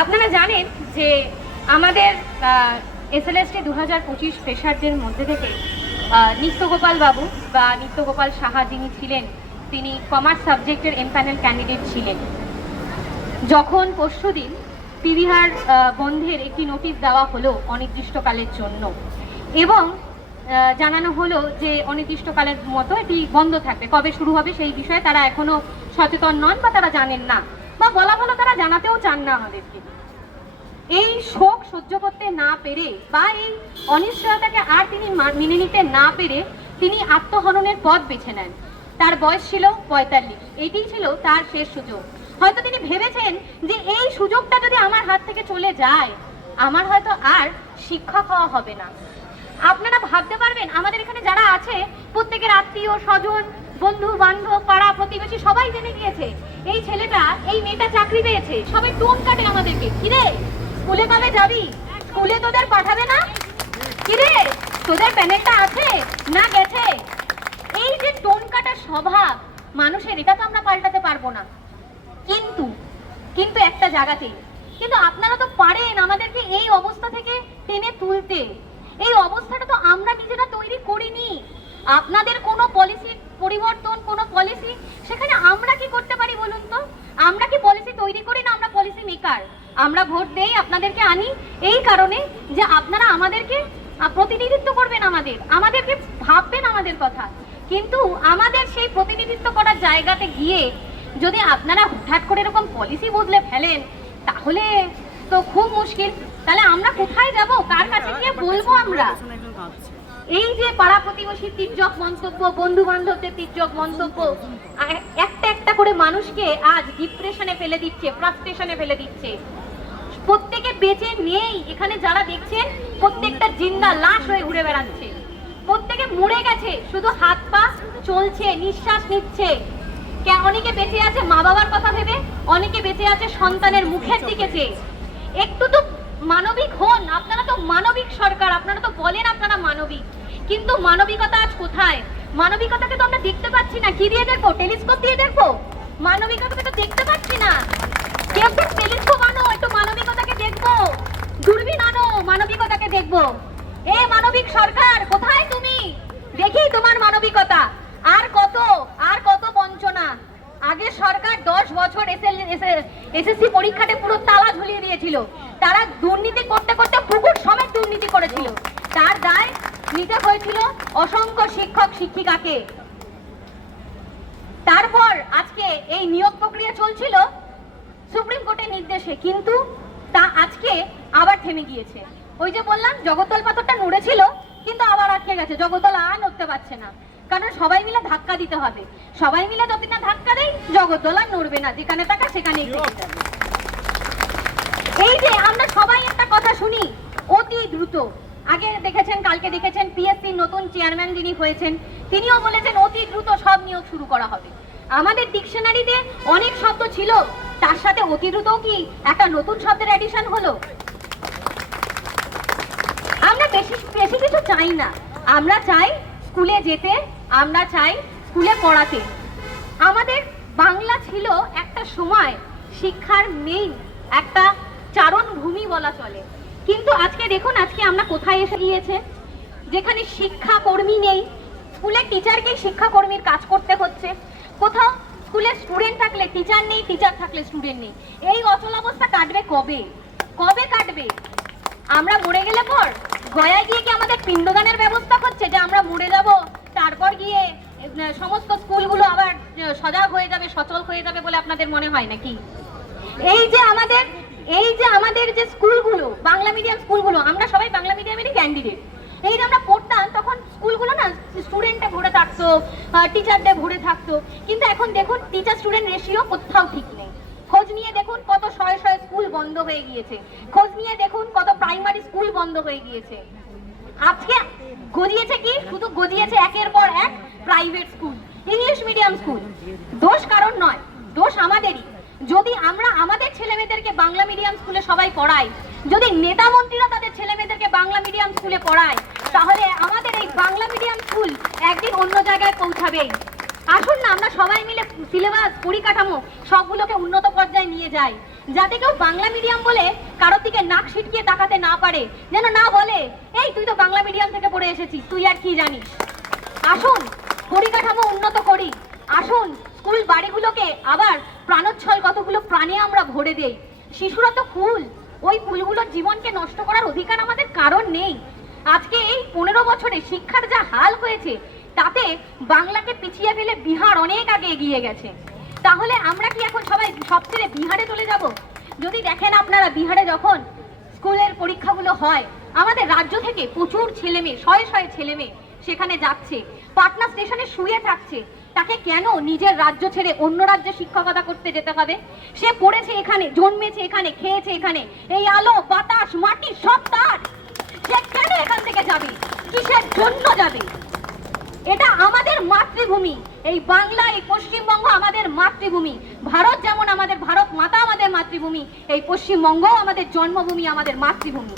আপনারা জানেন যে আমাদের এসএলএসটি 2025 ফ্রেশারদের মধ্যে থেকে নিত্যগোপাল বাবু বা নিত্যগোপাল সাহা যিনি ছিলেন, তিনি কমার্স সাবজেক্টের এমপ্যানেল ক্যান্ডিডেট ছিলেন। যখন পরশুদিন পিবিহার বন্ধের একটি নোটিশ দেওয়া হলো অনির্দিষ্টকালের জন্য, এবং জানানো হলো যে অনির্দিষ্টকালের মতো এটি বন্ধ থাকবে। কবে শুরু হবে সেই বিষয়ে তারা এখনো সচেতন নন বা তারা জানেন না, বা বলা ভালো তারা জানাতেও চান না আমাদেরকে। এই শোক সহ্য করতে না পেরে বা এই অনিশ্চয়তাকে আর তিনি মেনে নিতে না পেরে তিনি আত্মহননের পথ বেছে নেন। তার বয়স ছিল 45, এটিই ছিল তার শেষ সুযোগ। হয়তো তিনি ভেবেছেন যে এই সুযোগটা যদি আমার হাত থেকে চলে যায়, আমার হয়তো আর শিক্ষক হওয়া হবে না। আপনারা ভাবতে পারবেন, আমাদের এখানে যারা আছে প্রত্যেকের আত্মীয় স্বজন, বন্ধু বান্ধব, পাড়া প্রতিবেশী সবাই জেনে গিয়েছে এই ছেলেটা, এই মেয়েটা চাকরি পেয়েছে। সবাই টোন কাটে আমাদেরকে, কিরে স্কুলে কবে যাবি, স্কুলে তোদের পাঠাবে না, কিরে তোদের প্যানেলটা আছে না গেছে। এই যে টোন কাটার স্বভাব মানুষের, এটা তো আমরা পাল্টাতে পারবো না। কিন্তু একটা জায়গাতে কিন্তু আপনারা তো পারেন আমাদেরকে এই অবস্থা থেকে টেনে তুলতে। এই অবস্থাটা তো আমরা নিজেরা তৈরি করিনি। আপনাদের কোনো পলিসি পরিবর্তন, কোনো পলিসি, সেখানে আমরা কি করতে পারি বলুন তো? আমরা কি পলিসি তৈরি করি না? আমরা পলিসি মেকার। আমরা ভোট দেই, আপনাদেরকে আনি এই কারণে যে আপনারা আমাদেরকে প্রতিনিধিত্ব করবেন, আমাদেরকে ভাববেন আমাদের কথা। কিন্তু আমাদের সেই প্রতিনিধিত্ব করার জায়গাতে গিয়ে যদি আপনারা হঠাৎ করে এরকম পলিসি বদলে ফেলেন, তাহলে তো খুব মুশকিল। তাহলে আমরা কোথায় যাব, কার কাছে গিয়ে বলবো আমরা? এই যে পাড়া প্রতিবেশীর তির্যক মন্তব্য, বন্ধু বান্ধবদের তির্যক মন্তব্য একটা একটা করে মানুষকে আজ ডিপ্রেশনে ফেলে দিচ্ছে, ফ্রাস্ট্রেশনে ফেলে দিচ্ছে। প্রত্যেকে বেঁচে নেই, এখানে যারা দেখছেন প্রত্যেকটা জিন্দা লাশ হয়ে ঘুরে বেড়াচ্ছে। প্রত্যেকে মরে গেছে, শুধু হাত পা চলছে, নিঃশ্বাস নিচ্ছে। অনেকে বেঁচে আছে মা বাবার কথা ভেবে, অনেকে বেঁচে আছে সন্তানের মুখের দিকে চেয়ে। একটু তো মানবিক হন। আপনারা তো মানবিক সরকার, আপনারা তো বলেন আপনারা মানবিক, কিন্তু মানবিকতা আজ কোথায়? মানবিকতাকে তো আমরা দেখতে পাচ্ছি না। কি দিয়ে দেখবো? টেলিস্কোপ দিয়ে দেখবো? মানবিকতাকে তো দেখতে পাচ্ছি না। কেউ টেলিস্কোপ আনো, একটু মানবিকতাকে দেখবো। দূরবীন আনো, মানবিকতাকে দেখবো। এ মানবিক সরকার কোথায় তুমি? দেখি তোমার মানবিকতা। আর কত বঞ্চনা। আগে সরকার 10 বছর এসএসসি পরীক্ষাতে পুরো তালা ঝুলিয়ে দিয়েছিল। তারা দুর্নীতি করতে করতে পুকুর সমেত দুর্নীতি করেছিল। তার দায় নিতে হয়েছিল অসংখ্য শিক্ষক শিক্ষিকাকে। তারপর আজকে এই নিয়োগ প্রক্রিয়া চলছিল সুপ্রিম কোর্টের নির্দেশে, কিন্তু তা আজকে আবার থেমে গিয়েছে। ওই যে বললাম জগদ্দল পাথরটা নড়েছিল, কিন্তু আবার আটকে গেছে। জগদ্দল আর নড়তে পারছে না, কারণ সবাই মিলে ধাক্কা দিতে হবে। সবাই মিলে যদি না ধাক্কা দেয়, জগদ্দল আর নড়বে না, যেখানে থাকা সেখানেই থেকে যাবে। এই যে আমরা সবাই একটা কথা শুনি, অতি দ্রুত। আগে দেখেছেন, কালকে দেখেছেন পিএসসির নতুন চেয়ারম্যান যিনি হয়েছেন, তিনিও বলেছেন অতি দ্রুত সব নিয়োগ শুরু করা হবে। আমাদের ডিকশনারিতে অনেক শব্দ ছিল, তার সাথে অতি দ্রুত কি একটা নতুন শব্দের অ্যাডিশন হলো? আমরা বেশি কিছু চাই না। আমরা চাই স্কুলে যেতে, আমরা চাই স্কুলে পড়াতে। আমাদের বাংলা ছিল একটা সময় শিক্ষার মেইন একটা চারণ ভূমি বলা চলে। কিন্তু আজকে দেখুন, আজকে আমরা কোথায় এসে গিয়েছে, যেখানে শিক্ষাকর্মী নেই। স্কুলের টিচারকে শিক্ষাকর্মীর কাজ করতে হচ্ছে। কোথাও স্কুলে স্টুডেন্ট থাকলে টিচার নেই, টিচার থাকলে স্টুডেন্ট নেই। এই অচলাবস্থা কাটবে কবে? কাটবে? আমরা মরে গেলে পর গয়ায় গিয়ে কি আমাদের পিণ্ডদানের ব্যবস্থা করছে, যে আমরা মরে যাব, তারপর গিয়ে সমস্ত স্কুলগুলো আবার সজাগ হয়ে যাবে, সচল হয়ে যাবে বলে আপনাদের মনে হয় নাকি? এই যে আমাদের যে স্কুলগুলো, বাংলা মিডিয়াম স্কুলগুলো, আমরা সবাই বাংলা মিডিয়ামেরই ক্যান্ডিডেট। এই যে আমরা পড়তাম তখন স্কুলগুলো না স্টুডেন্টে ভরে থাকতো, টিচারদের ভরে থাকতো। কিন্তু এখন দেখুন টিচার স্টুডেন্ট রেশিও কোথাও ঠিক নেই। খোঁজ নিয়ে দেখুন কত শয়ে স্কুল বন্ধ হয়ে গিয়েছে। খোঁজ নিয়ে দেখুন কত প্রাইমারি স্কুল বন্ধ হয়ে গিয়েছে। আজকে গজিয়েছে কি? শুধু গজিয়েছে একের পর এক private school, English medium school. দোষ কারণ নয়, দোষ আমাদেরই। যদি আমরা আমাদের ছেলেমেয়েদেরকে বাংলা মিডিয়াম স্কুলে সবাই পড়াই, যদি নেতা মন্ত্রীরা তাদের ছেলেমেয়েদেরকে বাংলা মিডিয়াম স্কুলে পড়ায়, তাহলে আমাদের এই বাংলা মিডিয়াম স্কুল একদিন অন্য জায়গায় পৌঁছাবেই। আসুন না আমরা সবাই মিলে সিলেবাস, পরিকাঠামো সবগুলোকে উন্নত পর্যায়ে নিয়ে যাই। যাতে কেউ বাংলা মিডিয়াম বলে কারোর দিকে নাক ছিটকিয়ে তাকাতে না পারে, যেন না বলে এই তুই তো বাংলা মিডিয়াম থেকে পড়ে এসেছিস, তুই আর কি জানিস। আসুন পরিকাঠামো উন্নত করি, আসুন স্কুল বাড়িগুলোকে আবার প্রাণোচ্ছল কতগুলো প্রাণে আমরা ভরে দেই। শিশুরা তো ফুল, ওই ফুলগুলোর জীবনকে নষ্ট করার অধিকার আমাদের কারণ নেই। আজকে এই 15 বছরে শিক্ষার যা হাল হয়েছে, তাতে বাংলাকে পিছিয়ে ফেলে বিহার অনেক আগে এগিয়ে গেছে। তাহলে আমরা কি এখন সবাই সব ছেড়ে বিহারে চলে যাব? যদি দেখেন আপনারা, বিহারে যখন স্কুলের পরীক্ষাগুলো হয়, আমাদের রাজ্য থেকে প্রচুর ছেলে মেয়ে, শয়ে শয়ে ছেলে মেয়ে সেখানে যাচ্ছে, পাটনা স্টেশনে শুয়ে থাকছে। তাকে কেন নিজের রাজ্য ছেড়ে অন্য রাজ্যে শিক্ষকতা করতে যেতে হবে? সে পড়েছে এখানে, জন্মেছে এখানে, খেয়েছে এখানে, এই আলো বাতাস মাটি সব তার। সে কেন এখান থেকে যাবে? কিসের জন্য যাবে? এটা আমাদের মাতৃভূমি, এই বাংলা, এই পশ্চিমবঙ্গ আমাদের মাতৃভূমি। ভারত যেমন আমাদের, ভারত মাতা আমাদের মাতৃভূমি, এই পশ্চিমবঙ্গ আমাদের জন্মভূমি, আমাদের মাতৃভূমি।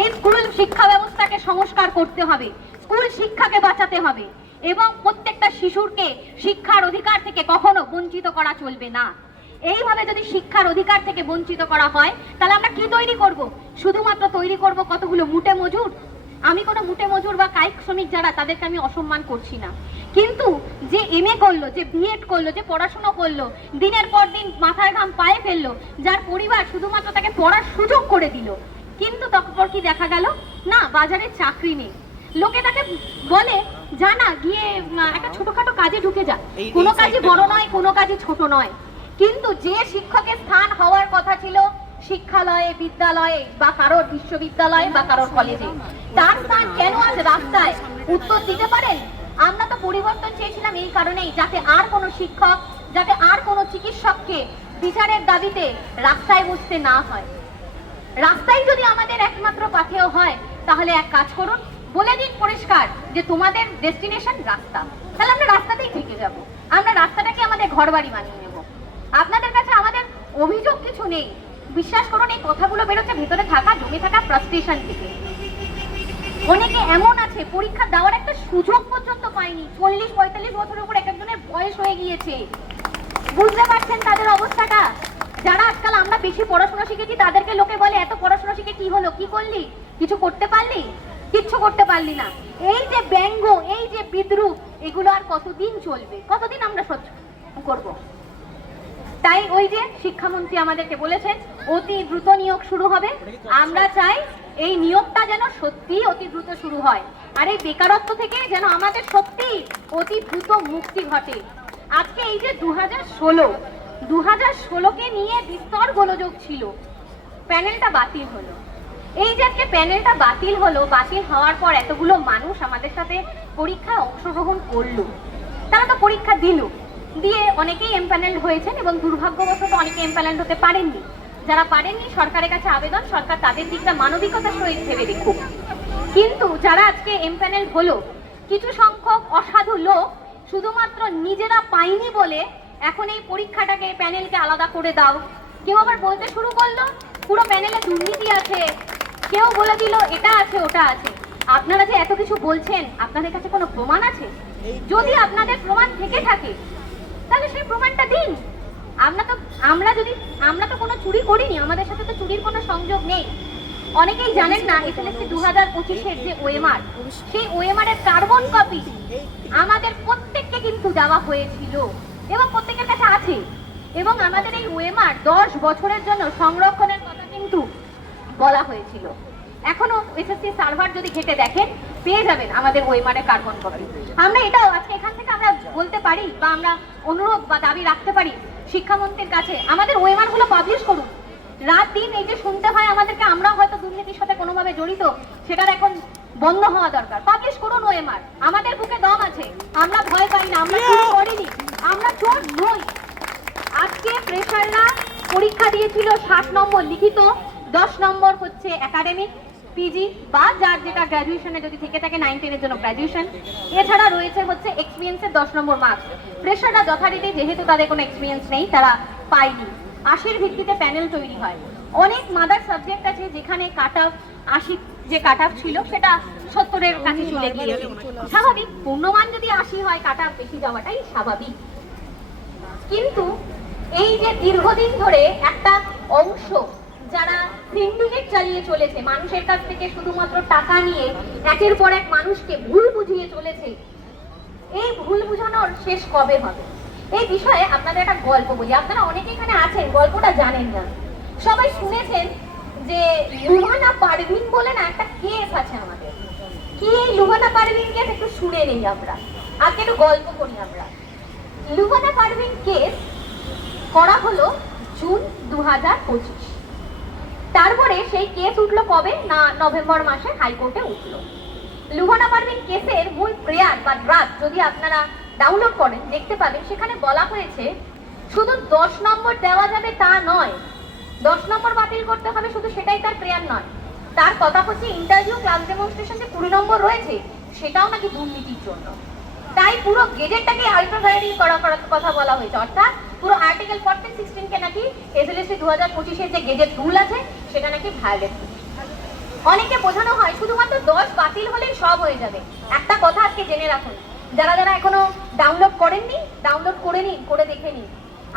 এই স্কুল শিক্ষা ব্যবস্থাকে সংস্কার করতে হবে, স্কুল শিক্ষাকে বাঁচাতে হবে এবং প্রত্যেকটা শিশুরকে শিক্ষার অধিকার থেকে কখনো বঞ্চিত করা চলবে না। এইভাবে যদি শিক্ষার অধিকার থেকে বঞ্চিত করা হয়, তাহলে আমরা কি তৈরি করব? শুধুমাত্র তৈরি করব কতগুলো মুটে মজুর। আমি কোনো মুটে মজুর বা কায়িক শ্রমিক যারা, তাদেরকে আমি অসম্মান করছি না, কিন্তু যে এমএ করলো, যে বিএড করলো, যে পড়াশোনা করলো, দিনের পর দিন মাথার ঘাম পায়ে ফেললো, যার পরিবার শুধুমাত্র তাকে পড়ার সুযোগ করে দিল, কিন্তু তারপর কি দেখা গেল? না, বাজারে চাকরি নেই। লোকে তাকে বলে জানা গিয়ে একটা ছোটখাটো কাজে ঢুকে যা, কোনো কাজই বড় নয়, কোনো কাজই ছোট নয়। কিন্তু যে শিক্ষকের স্থান হওয়ার কথা ছিল শিক্ষালয়ে, বিদ্যালয়ে বা কারোর বিশ্ববিদ্যালয়ে বা কারোর কলেজে, তার স্থান কেন আজ রাস্তায়? উত্তর দিতে পারেন? আমরা তো পরিবর্তন চেয়েছিলাম এই কারণেই, যাতে আর কোনো শিক্ষক, যাতে আর কোনো চিকিৎসককে বিচারের দাবিতে রাস্তায় বসতে না হয়। রাস্তায় যদি আমাদের একমাত্র পাথেয় হয়, তাহলে এক কাজ করুন, বলে দিন পরিষ্কার যে তোমাদের ডেস্টিনেশন রাস্তা, তাহলে আমরা রাস্তাতেই থেকে যাব, আমরা রাস্তাটাকে আমাদের ঘরবাড়ি বানিয়ে নেব। আপনাদের কাছে আমাদের অভিযোগ কিছু নেই, বিশ্বাস করুন এই কথাগুলো বেরোচ্ছে ভেতরে থাকা, জমে থাকা ফ্রাস্ট্রেশন থেকে। অনেকে এমন আছে পরীক্ষা দেওয়ার একটা সুযোগ পর্যন্ত পায়নি, 40-45 বছরের উপর এক একজনের বয়স হয়ে গিয়েছে। বুঝতে পারছেন তাদের অবস্থাটা? যারা আজকাল আমরা বেশি পড়াশোনা শিখেছি, তাদেরকে লোকে বলে এত পড়াশোনা শিখে কি হলো, কি করলি, কিছু করতে পারলি? কিচ্ছু করতে পারলি না। এই যে ব্যঙ্গ, এই যে বিদ্রুপ, এগুলো আর কতদিন চলবে? কতদিন আমরা সহ্য করব? তাই ওই যে শিক্ষামন্ত্রী আমাদেরকে বলেছেন অতি দ্রুত নিয়োগ শুরু হবে। আমরা চাই এই নিয়োগটা যেন সত্যি অতি দ্রুত শুরু হয়, আর এই বেকারত্ব থেকে যেন আমাদের সত্যি অতি দ্রুত মুক্তি ঘটে। আজকে এই যে 2016কে নিয়ে বিস্তর গোলযোগ ছিল, প্যানেলটা বাতিল হলো। এই যে আজকে প্যানেলটা বাতিল হলো, বাতিল হওয়ার পর এতগুলো মানুষ আমাদের সাথে পরীক্ষায় অংশগ্রহণ করলো, তারা তো পরীক্ষা দিল, দিয়ে অনেকেই এমপ্যানেলড হয়েছেন এবং দুর্ভাগ্যবশত অনেকে এমপ্যানেলড হতে পারেননি। যারা পারেননি, সরকারের কাছে আবেদন, সরকার তাদের দিকটা মানবিকতার সহিত ভেবে দেখুক। কিন্তু যারা আজকে এমপ্যানেলড হলো, কিছু সংখ্যক অসাধু লোক শুধুমাত্র নিজেরা পায়নি বলে এখন এই পরীক্ষাটাকে, প্যানেলকে আলাদা করে দাও। কেউ আবার বলতে শুরু করলো পুরো প্যানেলে দুর্নীতি আছে, কেউ বলে দিল এটা আছে ওটা আছে। আপনারা যে এত কিছু বলছেন, আপনাদের কাছে কোনো প্রমাণ আছে? যদি আপনাদের প্রমাণ থেকে থাকে, তাহলে সেই প্রমাণটা দিন। আমরা তো কোনো চুরি করিনি, আমাদের সাথে তো চুরির কোনো সংযোগ নেই। অনেকেই জানেন না, এসএলএসসি 2025-এর যে ওএমআর, সেই ওএমআর এর কার্বন কপি আমাদের প্রত্যেককে কিন্তু দেওয়া হয়েছিল এবং প্রত্যেকের কাছে আছে। এবং আমাদের এই ওএমআর 10 বছরের জন্য সংরক্ষণের কথা কিন্তু বলা হয়েছিল। এখনো এসএসসি সার্ভার যদি ঘেটে দেখেন, পেয়ে যাবেন আমাদের ওএমআর এর কার্বন কপি। আমরা এটাও আজকে এখান থেকে আমরা বলতে পারি বা আমরা অনুরোধ বা দাবি রাখতে পারি শিক্ষামন্ত্রীর কাছে, আমাদের ওএমআর গুলো পাবলিশ করুন। রাত দিন এই যে শুনতে হয় আমাদেরকে, আমরা হয়তো দুর্নীতির সাথে কোনোভাবে জড়িত, সেটার এখন বন্ধ হওয়া দরকার। পাবলিশ করুন ওএমআর, আমাদের বুকে দম আছে, আমরা ভয় পাই না, আমরা চুরি করিনি, আমরা চোর নই। আজকে ফ্রেশাররা পরীক্ষা দিয়েছিল 60 নম্বর লিখিত, 10 নম্বর হচ্ছে একাডেমিক, পিজি বা যার যেটা গ্র্যাজুয়েশনে যদি থেকে থাকে 9-10 এর জন্য গ্র্যাজুয়েশন, এছাড়া রয়েছে হচ্ছে এক্সপিরিয়েন্সের 10 নম্বর মার্কস। ফ্রেশাররা যথারীতি, যেহেতু তাদের কোনো এক্সপিরিয়েন্স নেই, তারা পায়নি। 80-র ভিত্তিতে প্যানেল তৈরি হয়। অনেক মাদার সাবজেক্ট আছে যেখানে কাট অফ 80 যে কাট অফ ছিল সেটা 70-এর কাছে চলে গিয়েছে। স্বাভাবিক, পূর্ণমান যদি 80 হয়, কাট অফ বেশি যাওয়াটাই স্বাভাবিক। কিন্তু এই যে দীর্ঘদিন ধরে একটা অংশ যারা সিন্ডিকেট চালিয়ে চলেছে, মানুষের কাছ থেকে শুধুমাত্র টাকা নিয়ে একের পর এক মানুষকে ভুল বুঝিয়ে চলেছে, এই ভুল বুঝানোর শেষ কবে হবে? এই বিষয়ে আপনাদের একটা গল্প বলি। আপনারা অনেকে এখানে আছেন, গল্পটা জানেন না। সবাই শুনেছেন যে লুভানা পারভিন বলে না একটা কেস আছে আমাদের। কি এই লুভানা পারভিন কেস একটু শুনে নেই আমরা, আজকে একটু গল্প করি আমরা। লুভানা পারভিন কেস করা হলো জুন 2025। তারপরে সেই কেস উঠলো কবে না, নভেম্বর মাসে হাইকোর্টে উঠলো। লুভানা পারভিন কেসের মূল প্রেয়ার বা ড্রাফট যদি আপনারা ডাউনলোড করেন দেখতে পাবেন, সেখানে বলা হয়েছে শুধু 10 নম্বর দেওয়া যাবে তা নয়, 10 নম্বর বাতিল করতে হবে শুধু সেটাই তার প্রেয়ার নয়। তার কথা হচ্ছে ইন্টারভিউ ক্লাস ডেমনস্ট্রেশন যে 20 নম্বর রয়েছে সেটাও নাকি দুর্নীতির জন্য। তাই পুরো গেজেটটাকে আল্ট্রা ভায়োলেট করার কথা বলা হয়েছে, অর্থাৎ পুরো আর্টিকেল 14-16 কে নাকি এসএলএসটি 2025 যে গেজেট রুল আছে সেটা নাকি ভায়োলেট করছে। অনেকে বোঝানো হয় শুধুমাত্র 10 বাতিল হলেই সব হয়ে যাবে। একটা কথা আজকে জেনে রাখুন, যারা যারা এখনো ডাউনলোড করেননি ডাউনলোড করে নিন, করে দেখে নিন।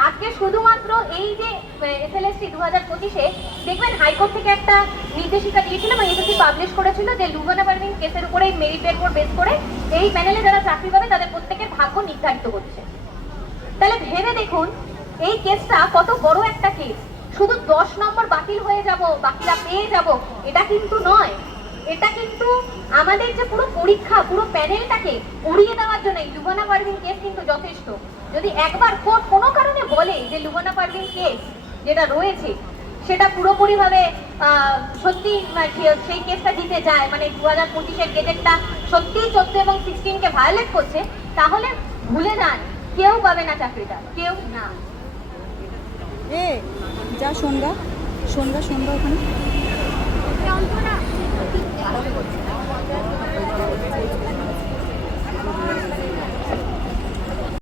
আজকে শুধুমাত্র এই যে এসএলএসটি 2025-এ দেখবেন হাইকোর্ট থেকে একটা নির্দেশিকা দিয়েছিল বা এসএসসি পাবলিশ করেছিল যে লুভানা পারভিন কেসের উপরে মেরিটের উপর বেস করে এই প্যানেলে যারা চাকরি পাবে তাদের প্রত্যেকের ভাগ্য নির্ধারিত করছে। তাহলে ভেবে দেখুন এই কেসটা কত বড় একটা কেস। শুধু 10 নম্বর বাতিল হয়ে যাব, বাকিরা পেয়ে যাব, এটা কিন্তু নয়। এটা কিন্তু আমাদের যে পুরো পরীক্ষা, পুরো প্যানেলটাকে উড়িয়ে দেওয়ার জন্য এই লুভানা পারভিন কেস কিন্তু যথেষ্ট। যদি একবার কোর্ট কোনো কারণে বলে যে লুভানা পারভিন কেস যেটা রয়েছে সেটা পুরোপুরিভাবে সত্যি সেই কেসটা দিতে যায়, মানে 2025-এর গেজেটটা সত্যি 14 এবং 16-কে ভায়োলেট করছে, তাহলে ভুলে যান কেউ পাবে না চাকরিটা, কেউ না। যা শোনগা ওখানে।